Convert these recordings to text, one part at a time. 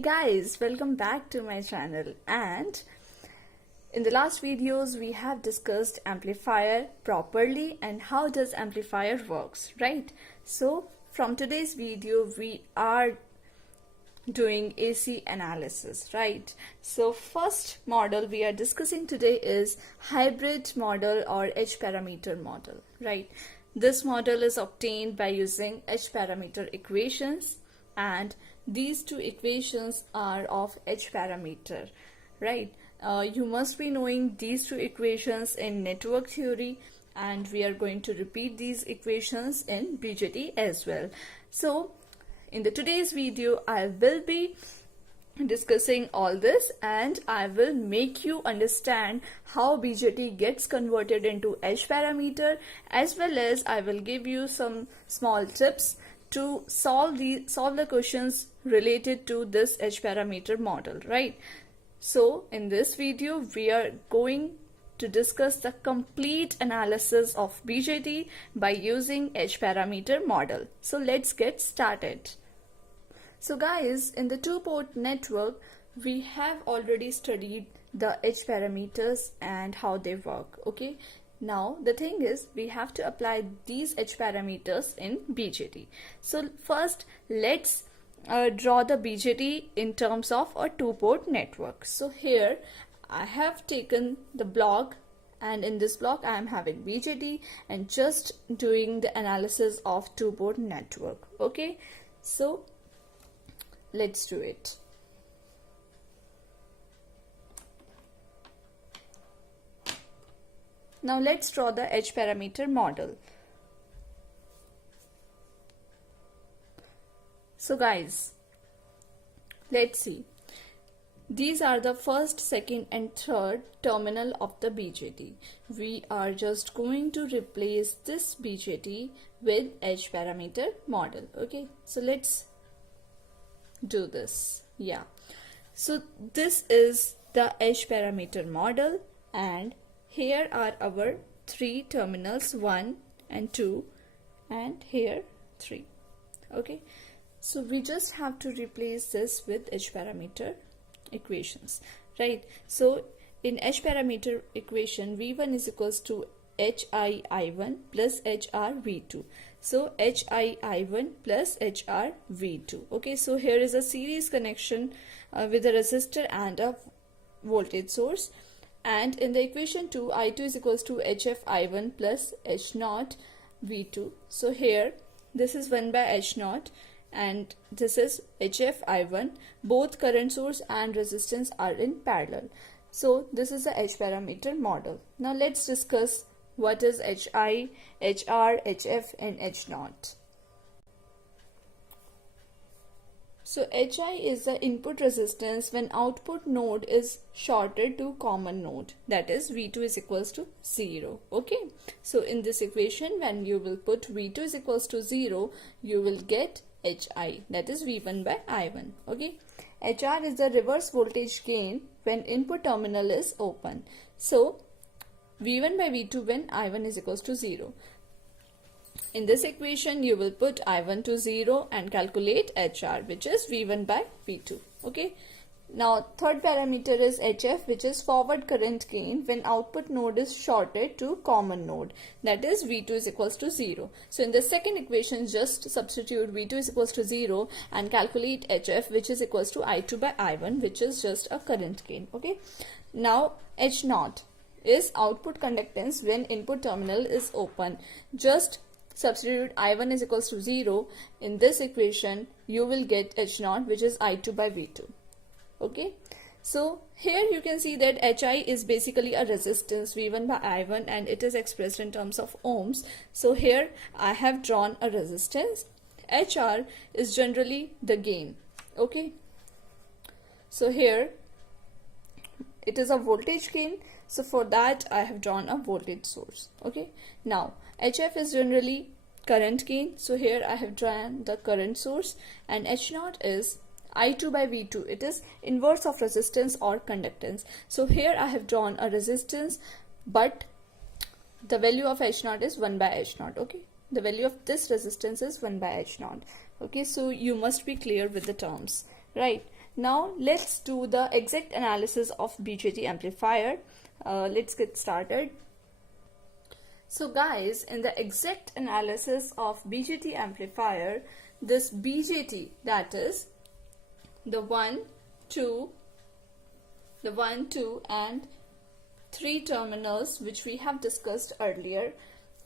guys, welcome back to my channel. And in the last videos we have discussed amplifier properly and how does amplifier works, right? So from today's video we are doing AC analysis, right? So first model we are discussing today is hybrid model or H parameter model, right? This model is obtained by using H parameter equations, and these two equations are of H parameter, right? You must be knowing these two equations in network theory, and we are going to repeat these equations in BJT as well. So in today's video I will be discussing all this, and I will make you understand how BJT gets converted into H parameter, as well as I will give you some small tips to solve the questions related to this H parameter model, right? So in this video we are going to discuss the complete analysis of BJT by using H parameter model. So let's get started. So guys, in the two-port network we have already studied the H parameters and how they work, okay? Now the thing is, we have to apply these H parameters in BJT. So first let's draw the BJT in terms of a two-port network. So here I have taken the block, and in this block I am having BJT and just doing the analysis of two-port network, okay? So let's do it. Now let's draw the H parameter model. So guys, let's see. These are the first, second and third terminal of the BJT. We are just going to replace this BJT with H parameter model, okay? So let's do this. Yeah, so this is the H parameter model, and here are our three terminals, 1 and 2, and here 3, okay? So we just have to replace this with H parameter equations, right? So in H parameter equation, V1 is equals to HI1 plus HR V2. So HI1 plus HR V2. Okay, so here is a series connection with a resistor and a voltage source. And in the equation 2, I2 is equals to HFI1 plus H0 V2. So here this is 1 by H0 and this is HFI1. Both current source and resistance are in parallel. So this is the H parameter model. Now let's discuss what is HI, HR, HF and H0. So HI is the input resistance when output node is shorted to common node, that is V2 is equals to 0, okay? So in this equation, when you will put V2 is equals to 0, you will get HI, that is V1 by I1, okay? HR is the reverse voltage gain when input terminal is open. So V1 by V2 when I1 is equals to 0. In this equation you will put I1 to 0 and calculate HR, which is V1 by V2, okay? Now third parameter is HF, which is forward current gain when output node is shorted to common node, that is V2 is equals to 0. So in the second equation just substitute V2 is equals to 0 and calculate HF, which is equals to I2 by I1, which is just a current gain, okay? Now H0 is output conductance when input terminal is open. Just substitute I1 is equals to 0 in this equation, you will get H0, which is I2 by V2, okay? So here you can see that HI is basically a resistance V1 by I1 and it is expressed in terms of ohms. So here I have drawn a resistance. HR is generally the gain, okay? So here it is a voltage gain, so for that I have drawn a voltage source, okay? Now HF is generally current gain, so here I have drawn the current source, and H0 is I2 by V2. It is inverse of resistance or conductance. So here I have drawn a resistance, but the value of H0 is 1 by H0, okay? The value of this resistance is 1 by H0, okay? So you must be clear with the terms, right? Now let's do the exact analysis of BJT amplifier. Let's get started. So guys, in the exact analysis of BJT amplifier, this BJT, that is the 1, 2 and 3 terminals which we have discussed earlier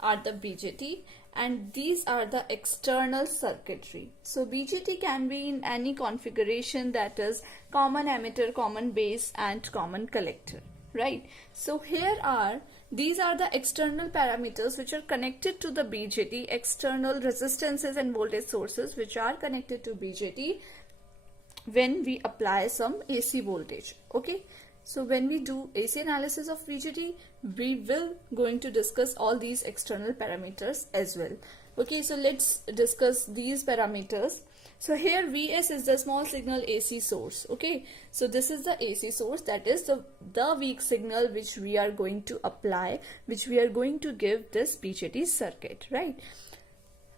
are the BJT, and these are the external circuitry. So BJT can be in any configuration, that is common emitter, common base and common collector, right? So these are the external parameters which are connected to the BJT, external resistances and voltage sources which are connected to BJT when we apply some AC voltage. Okay, so when we do AC analysis of BJT, we will going to discuss all these external parameters as well. Okay, so let's discuss these parameters. So here Vs is the small signal AC source. Okay, so this is the AC source, that is the weak signal which we are going to apply, which we are going to give this BJT circuit, right?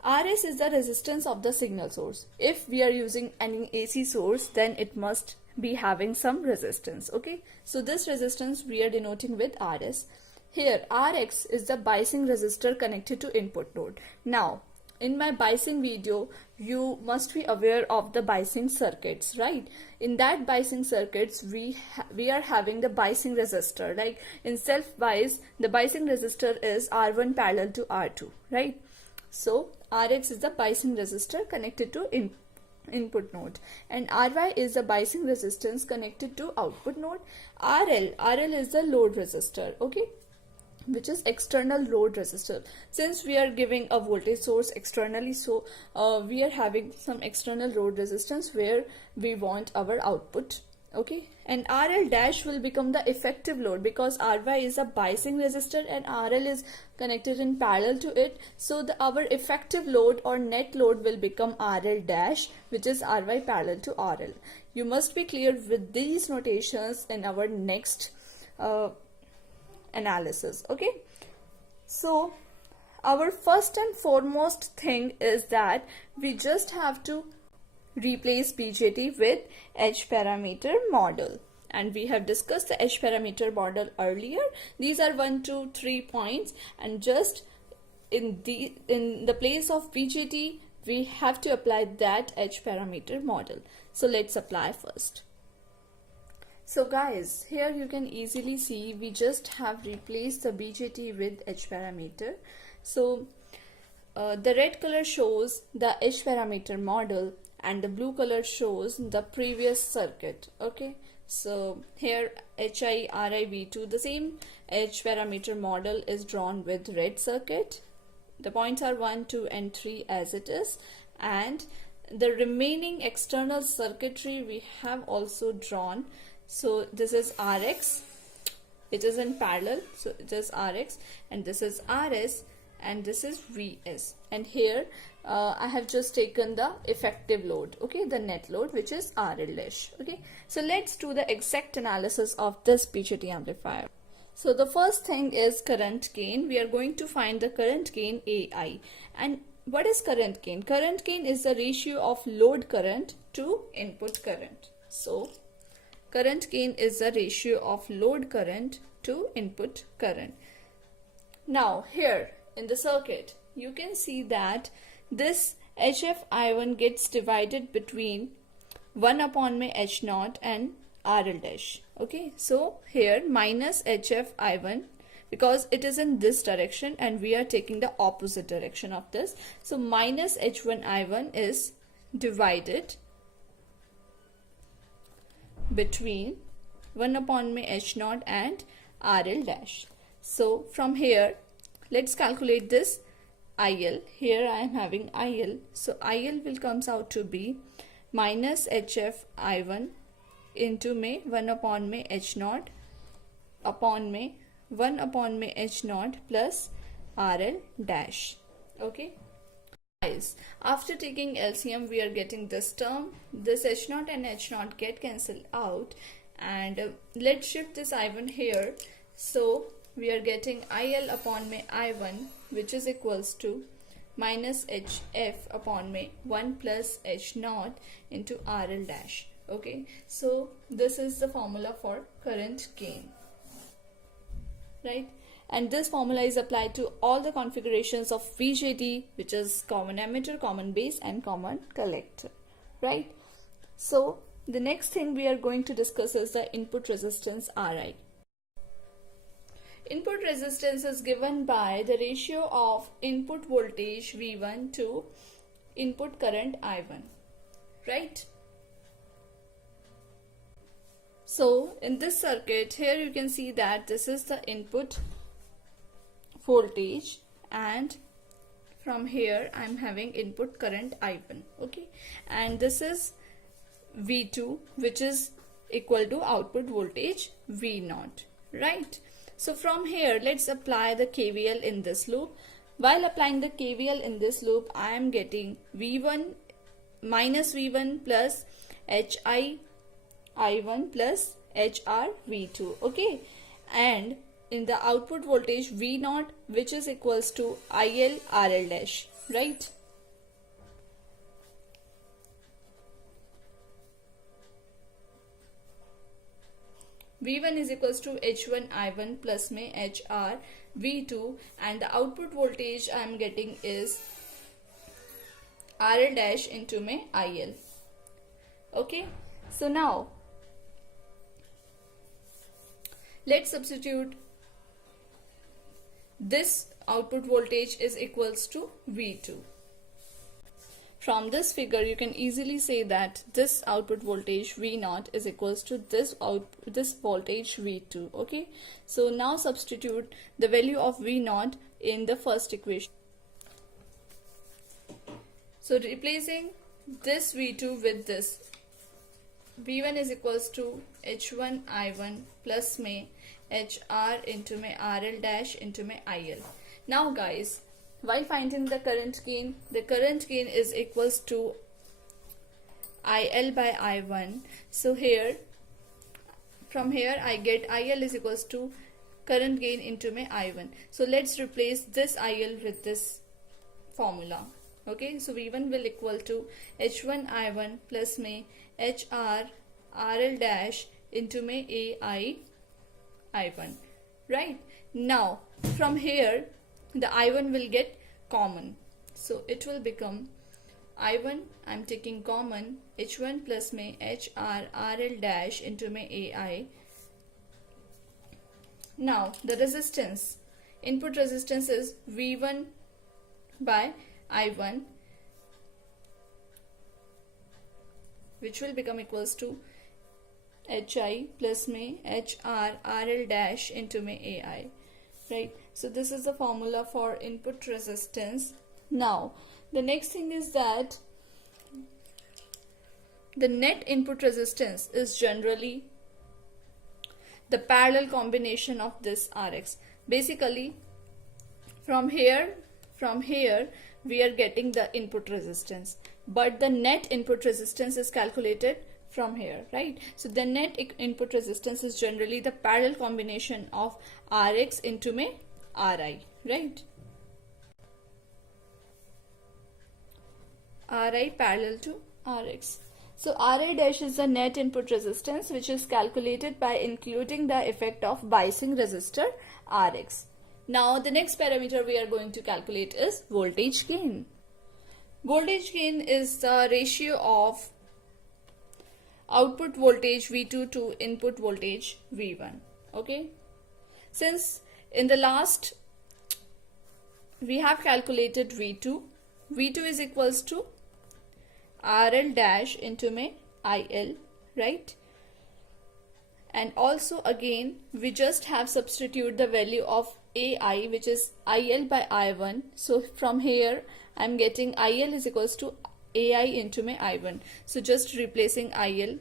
Rs is the resistance of the signal source. If we are using any AC source, then it must be having some resistance. Okay, so this resistance we are denoting with Rs. Here Rx is the biasing resistor connected to input node. Now in my biasing video, you must be aware of the biasing circuits, right? In that biasing circuits, we are having the biasing resistor. Like in self bias, the biasing resistor is R1 parallel to R2, right? So Rx is the biasing resistor connected to input node, and Ry is the biasing resistance connected to output node. RL is the load resistor, okay, which is external load resistor. Since we are giving a voltage source externally, so we are having some external load resistance where we want our output. Okay, and RL dash will become the effective load because Ry is a biasing resistor and RL is connected in parallel to it. So our effective load or net load will become RL dash, which is Ry parallel to RL. You must be clear with these notations in our next analysis. Okay, so our first and foremost thing is that we just have to replace BJT with H parameter model, and we have discussed the H parameter model earlier. These are 1, 2, 3 points, and just in the place of BJT we have to apply that H parameter model. So let's apply first. So guys, here you can easily see we just have replaced the BJT with H parameter. So the red color shows the H parameter model and the blue color shows the previous circuit. Okay, so here HI, RI, V2, the same H parameter model is drawn with red circuit. The points are 1, 2 and 3 as it is, and the remaining external circuitry we have also drawn. So this is Rx, it is in parallel, so it is Rx, and this is Rs, and this is Vs, and here I have just taken the effective load, okay, the net load, which is RL dash. Okay, so let's do the exact analysis of this BJT amplifier. So the first thing is current gain. We are going to find the current gain AI. And what is current gain? Current gain is the ratio of load current to input current. So current gain is the ratio of load current to input current. Now here in the circuit, you can see that this HFI1 gets divided between 1 upon my H0 and RL dash. Okay, so here minus HFI1, because it is in this direction and we are taking the opposite direction of this. So minus H1I1 is divided between 1 upon my H0 and RL dash. So from here, let's calculate this IL. Here I am having IL. So IL will comes out to be minus HFI1 into may 1 upon may H0 upon may 1 upon may H0 plus RL dash. Okay. Guys, after taking LCM, we are getting this term. This H0 and H0 get cancelled out, and let's shift this I1 here. So we are getting IL upon may I1, which is equals to minus HF upon may 1 plus H0 into RL dash. Okay, so this is the formula for current gain, right? And this formula is applied to all the configurations of BJT, which is common emitter, common base, and common collector, right? So the next thing we are going to discuss is the input resistance Ri. Input resistance is given by the ratio of input voltage V1 to input current I1, right? So in this circuit, here you can see that this is the input voltage, and from here I'm having input current I1, okay, and this is V2, which is equal to output voltage V0, right? So from here, let's apply the KVL in this loop. While applying the KVL in this loop, I am getting V1 minus V1 plus HI I1 plus HR V2, okay, and in the output voltage V0, which is equals to IL RL dash, right? V1 is equals to H1 I1 plus में HR V2, and the output voltage I am getting is RL dash into में IL. Okay, so now let's substitute this output voltage is equals to V2. From this figure, you can easily say that this output voltage V0 is equals to this voltage V2. Okay, so now substitute the value of V0 in the first equation. So replacing this V2 with this, V1 is equals to H1 I1 plus में HR into में RL dash into में IL. Now guys, while finding the current gain is equals to IL by I1. So here, from here I get IL is equals to current gain into my I1. So let's replace this IL with this formula. Okay, so V1 will equal to H1 I1 plus में HR RL dash into में AI I1, right? Now from here the I1 will get common, so it will become I1, I'm taking common, H1 plus में HR RL dash into में AI. Now the resistance, input resistance is V1 by I1, which will become equals to HI plus में HR RL dash into में AI, right? So this is the formula for input resistance. Now the next thing is that the net input resistance is generally the parallel combination of this Rx. Basically from here we are getting the input resistance, but the net input resistance is calculated from here, right? So the net input resistance is generally the parallel combination of Rx into में Ri, right? Ri parallel to Rx. So Ri dash is the net input resistance, which is calculated by including the effect of biasing resistor Rx. Now the next parameter we are going to calculate is voltage gain. Voltage gain is the ratio of output voltage V2 to input voltage V1. Okay, since in the last we have calculated V2 is equals to RL dash into में IL, right? And also again we just have substitute the value of AI, which is IL by I1. So from here I'm getting IL is equals to AI into में I1. So just replacing IL,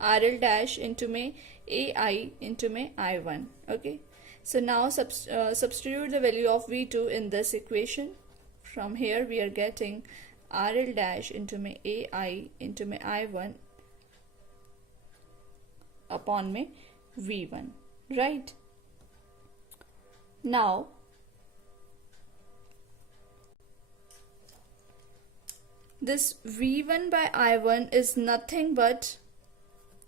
RL dash into में AI into में I1. Okay, so now substitute the value of V2 in this equation. From here we are getting RL dash into में AI into में I1 upon में V1, right? Now this V1 by I1 is nothing but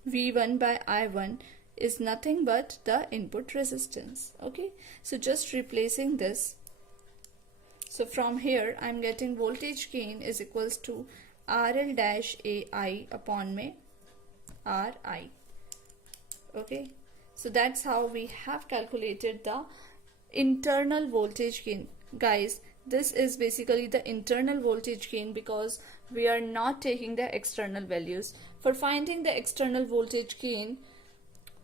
V1 by I1 is nothing but the input resistance. Okay, so just replacing this. So from here I'm getting voltage gain is equals to RL dash AI upon my RI. Okay, so that's how we have calculated the internal voltage gain. Guys, this is basically the internal voltage gain because we are not taking the external values. For finding the external voltage gain,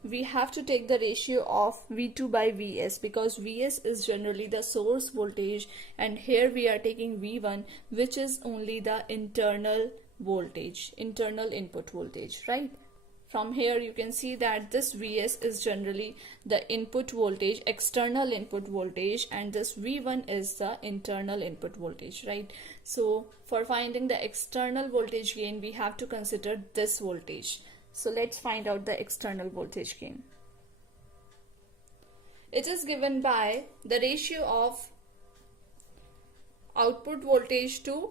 we have to take the ratio of V2 by Vs because Vs is generally the source voltage, and here we are taking V1, which is only the internal voltage, internal input voltage, right? From here you can see that this Vs is generally the input voltage, external input voltage, and this V1 is the internal input voltage, right? So for finding the external voltage gain, we have to consider this voltage. So let's find out the external voltage gain. It is given by the ratio of output voltage to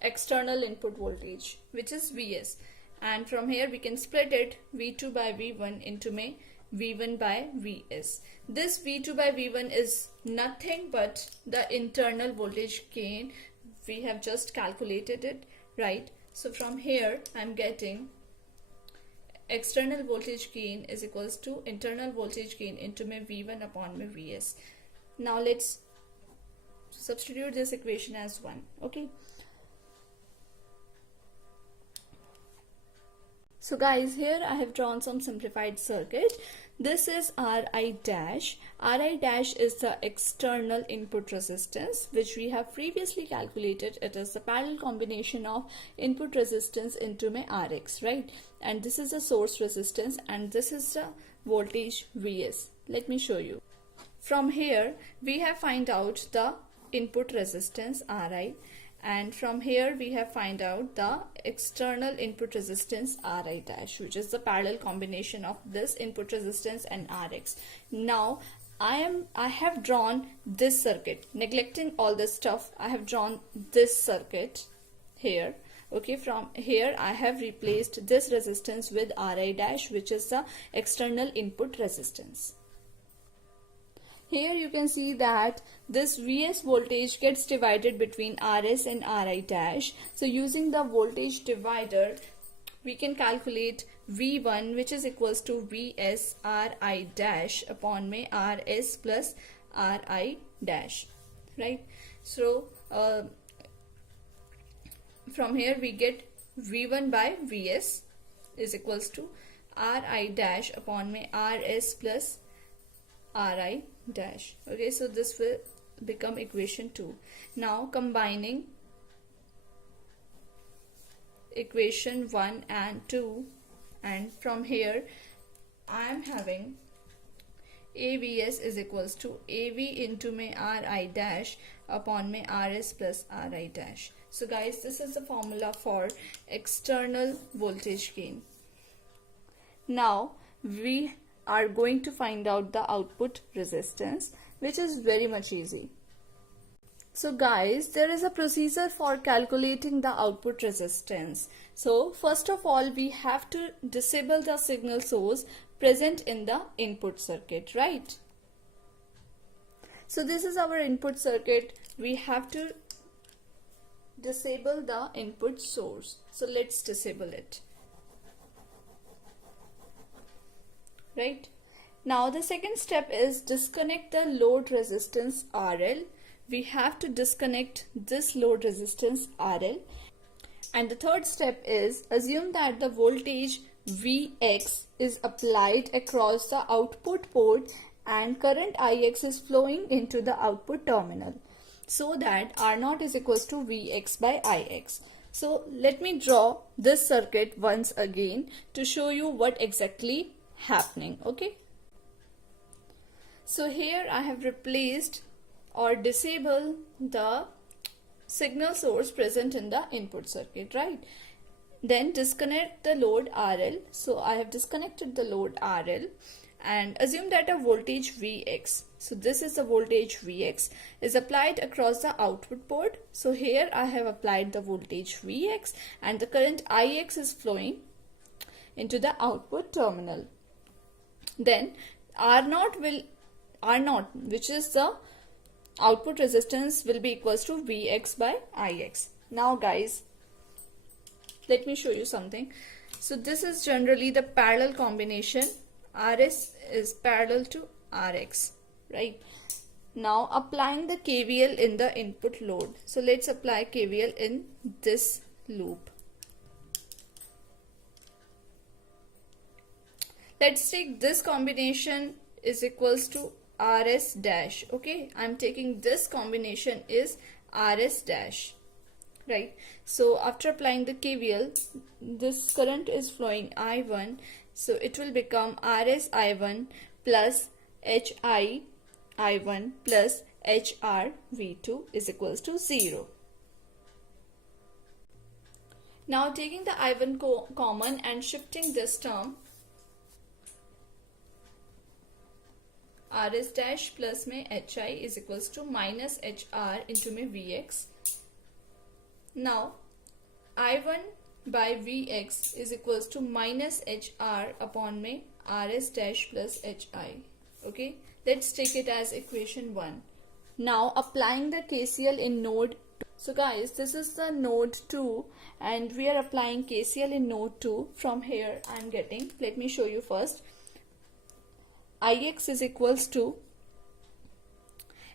external input voltage, which is Vs. And from here we can split it V2 by V1 into my V1 by Vs. This V2 by V1 is nothing but the internal voltage gain. We have just calculated it, right? So from here I'm getting external voltage gain is equals to internal voltage gain into my V1 upon my Vs. Now let's substitute this equation as 1. Okay. So guys, here I have drawn some simplified circuit. This is Ri dash. Ri dash is the external input resistance which we have previously calculated. It is the parallel combination of input resistance into my Rx, right? And this is the source resistance and this is the voltage Vs. Let me show you. From here we have find out the input resistance Ri, and from here we have find out the external input resistance Ri dash, which is the parallel combination of this input resistance and Rx. Now I have drawn this circuit, neglecting all this stuff. I have drawn this circuit here. Okay, from here I have replaced this resistance with Ri dash, which is the external input resistance. Here you can see that this Vs voltage gets divided between Rs and Ri dash. So using the voltage divider, we can calculate V1, which is equals to Vs Ri dash upon my Rs plus Ri dash, right? So from here we get V1 by Vs is equals to Ri dash upon my Rs plus Ri dash. Okay, so this will become equation 2. Now combining equation 1 and 2, and from here I am having AVS is equals to AV into my Ri dash upon my Rs plus Ri dash. So guys, this is the formula for external voltage gain. Now we are going to find out the output resistance, which is very much easy. So guys, there is a procedure for calculating the output resistance. So first of all, we have to disable the signal source present in the input circuit, right? So this is our input circuit. We have to disable the input source. So let's disable it. Right? Now the second step is disconnect the load resistance RL. We have to disconnect this load resistance RL. And the third step is assume that the voltage Vx is applied across the output port and current Ix is flowing into the output terminal, so that R0 is equals to Vx by Ix. So let me draw this circuit once again to show you what exactly happening. Okay, so here I have replaced or disabled the signal source present in the input circuit, right? Then disconnect the load RL. So I have disconnected the load RL and assume that a voltage Vx, so this is the voltage Vx, is applied across the output port. So here I have applied the voltage Vx and the current Ix is flowing into the output terminal. Then R0, which is the output resistance, will be equals to Vx by Ix. Now guys, let me show you something. So this is generally the parallel combination. Rs is parallel to Rx, right? Now applying the KVL in the input load. So let's apply KVL in this loop. Let's take this combination is equals to Rs dash. Okay, I'm taking this combination is Rs dash, right? So after applying the KVL, this current is flowing I1, so it will become Rs I1 plus Hi I1 plus HR V2 is equals to 0. Now taking the I1 common and shifting this term, Rs dash plus में Hi is equals to minus HR into में Vx. Now I1 by Vx is equals to minus HR upon में Rs dash plus Hi. Okay, let's take it as equation 1. Now applying the KCL in node 2. So guys, this is the node 2 and we are applying KCL in node 2. From here I am getting, let me show you first. Ix is equals to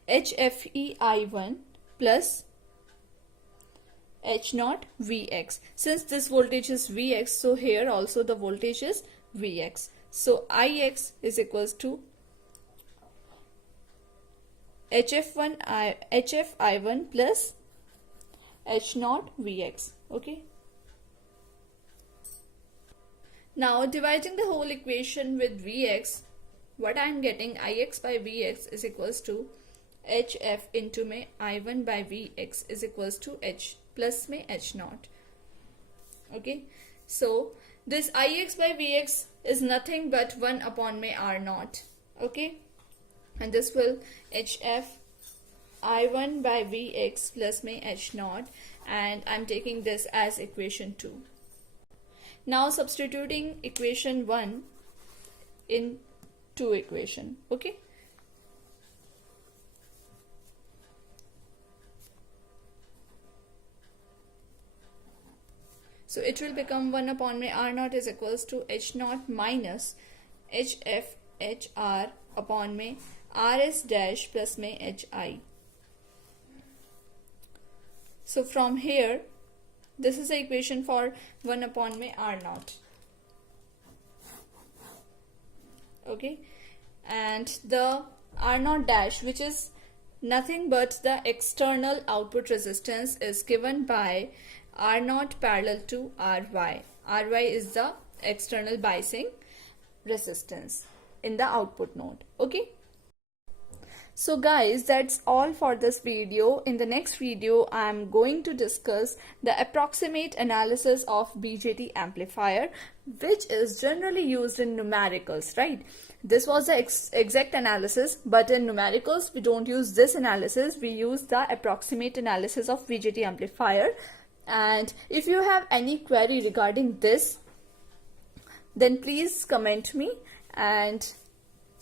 HFE I1 plus H0 Vx. Since this voltage is Vx, so here also the voltage is Vx. So Ix is equals to HF I1 plus H0 Vx. Okay. Now dividing the whole equation with Vx, what I am getting, Ix by Vx is equals to HF into में I1 by Vx is equals to H plus में H0. Okay, so this Ix by Vx is nothing but 1 upon में R0. Okay, and this will HF I1 by Vx plus में H0, and I'm taking this as equation 2. Now substituting equation 1 in 2 equation. Okay, so it will become 1 upon में R0 is equals to H0 minus HF HR upon में Rs dash plus में Hi. So from here, this is the equation for 1 upon में R0. Okay, and the R0 dash, which is nothing but the external output resistance, is given by R0 parallel to Ry. Ry is the external biasing resistance in the output node. Okay, so guys, that's all for this video. In the next video, I am going to discuss the approximate analysis of BJT amplifier, which is generally used in numericals, right? This was the exact analysis, but in numericals, we don't use this analysis. We use the approximate analysis of BJT amplifier. And if you have any query regarding this, then please comment me. And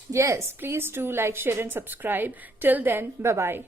yes, please do like, share and subscribe. Till then, bye-bye.